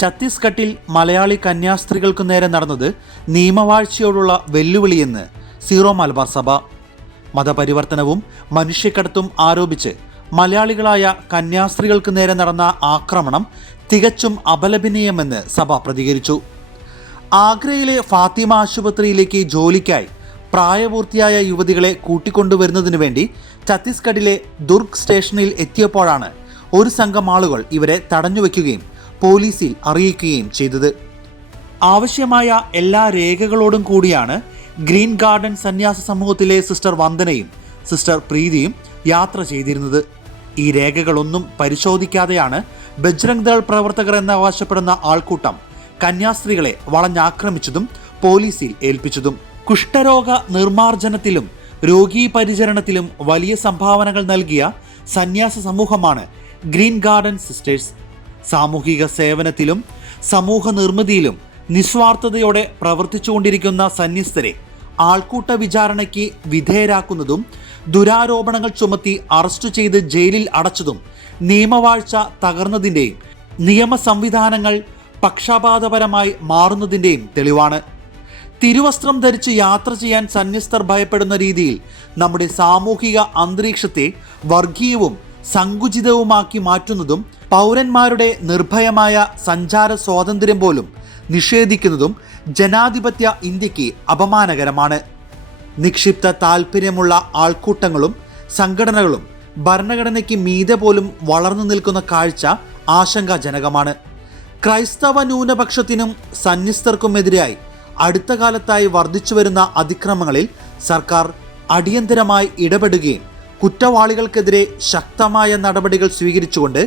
ഛത്തീസ്ഗഡിൽ മലയാളി കന്യാസ്ത്രീകൾക്കു നേരെ നടന്നത് നിയമവാഴ്ചയോടുള്ള വെല്ലുവിളിയെന്ന് സീറോ മലബാർ സഭ. മതപരിവർത്തനവും മനുഷ്യക്കടത്തും ആരോപിച്ച് മലയാളികളായ കന്യാസ്ത്രീകൾക്ക് നേരെ നടന്ന ആക്രമണം തികച്ചും അപലപനീയമെന്ന് സഭ പ്രതികരിച്ചു. ആഗ്രയിലെ ഫാത്തിമ ആശുപത്രിയിലേക്ക് ജോലിക്കായി പ്രായപൂർത്തിയായ യുവതികളെ കൂട്ടിക്കൊണ്ടുവരുന്നതിനു വേണ്ടി ഛത്തീസ്ഗഡിലെ ദുർഗ് സ്റ്റേഷനിൽ എത്തിയപ്പോഴാണ് ഒരു സംഘം ആളുകൾ ഇവരെ തടഞ്ഞുവെക്കുകയും പോലീസിൽ അറിയിക്കുകയും ചെയ്തത്. ആവശ്യമായ എല്ലാ രേഖകളോടും കൂടിയാണ് ഗ്രീൻ ഗാർഡൻ സന്യാസ സമൂഹത്തിലെ സിസ്റ്റർ വന്ദനയും സിസ്റ്റർ പ്രീതിയും യാത്ര ചെയ്തിരുന്നത്. ഈ രേഖകളൊന്നും പരിശോധിക്കാതെയാണ് ബജ്രംഗ് ദൾ പ്രവർത്തകർ എന്ന് അവകാശപ്പെടുന്ന ആൾക്കൂട്ടം കന്യാസ്ത്രീകളെ വളഞ്ഞാക്രമിച്ചതും പോലീസിൽ ഏൽപ്പിച്ചതും. കുഷ്ഠരോഗ നിർമാർജനത്തിലും രോഗീ പരിചരണത്തിലും വലിയ സംഭാവനകൾ നൽകിയ സന്യാസ സമൂഹമാണ് ഗ്രീൻ ഗാർഡൻ സിസ്റ്റേഴ്സ്. സാമൂഹിക സേവനത്തിലും സമൂഹ നിർമ്മിതിയിലും നിസ്വാർത്ഥതയോടെ പ്രവർത്തിച്ചുകൊണ്ടിരിക്കുന്ന സന്യസ്തരെ ആൾക്കൂട്ട വിചാരണയ്ക്ക് വിധേയരാക്കുന്നതും ദുരാരോപണങ്ങൾ ചുമത്തി അറസ്റ്റ് ചെയ്ത് ജയിലിൽ അടച്ചതും നിയമവാഴ്ച തകർന്നതിന്റെയും നിയമ സംവിധാനങ്ങൾ പക്ഷപാതപരമായി മാറുന്നതിന്റെയും തെളിവാണ്. തിരുവസ്ത്രം ധരിച്ച് യാത്ര ചെയ്യാൻ സന്യസ്തർ ഭയപ്പെടുന്ന രീതിയിൽ നമ്മുടെ സാമൂഹിക അന്തരീക്ഷത്തെ വർഗീയവും സങ്കുചിതവുമാക്കി മാറ്റുന്നതും പൗരന്മാരുടെ നിർഭയമായ സഞ്ചാര സ്വാതന്ത്ര്യം പോലും നിഷേധിക്കുന്നതും ജനാധിപത്യ ഇന്ത്യയ്ക്ക് അപമാനകരമാണ്. നിക്ഷിപ്ത താൽപ്പര്യമുള്ള ആൾക്കൂട്ടങ്ങളും സംഘടനകളും ഭരണഘടനയ്ക്ക് മീതെ പോലും വളർന്നു നിൽക്കുന്ന കാഴ്ച ആശങ്കാജനകമാണ്. ക്രൈസ്തവ ന്യൂനപക്ഷത്തിനും സന്യസ്തർക്കുമെതിരായി അടുത്ത കാലത്തായി വർദ്ധിച്ചു വരുന്ന അതിക്രമങ്ങളിൽ സർക്കാർ അടിയന്തരമായി ഇടപെടുകയും കുറ്റവാളികൾക്കെതിരെ ശക്തമായ നടപടികൾ സ്വീകരിച്ചുകൊണ്ട്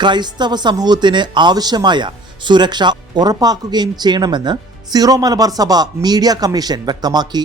ക്രൈസ്തവ സമൂഹത്തിന് ആവശ്യമായ സുരക്ഷ ഉറപ്പാക്കുകയും ചെയ്യണമെന്ന് സീറോ മലബാർ സഭ മീഡിയ കമ്മീഷൻ വ്യക്തമാക്കി.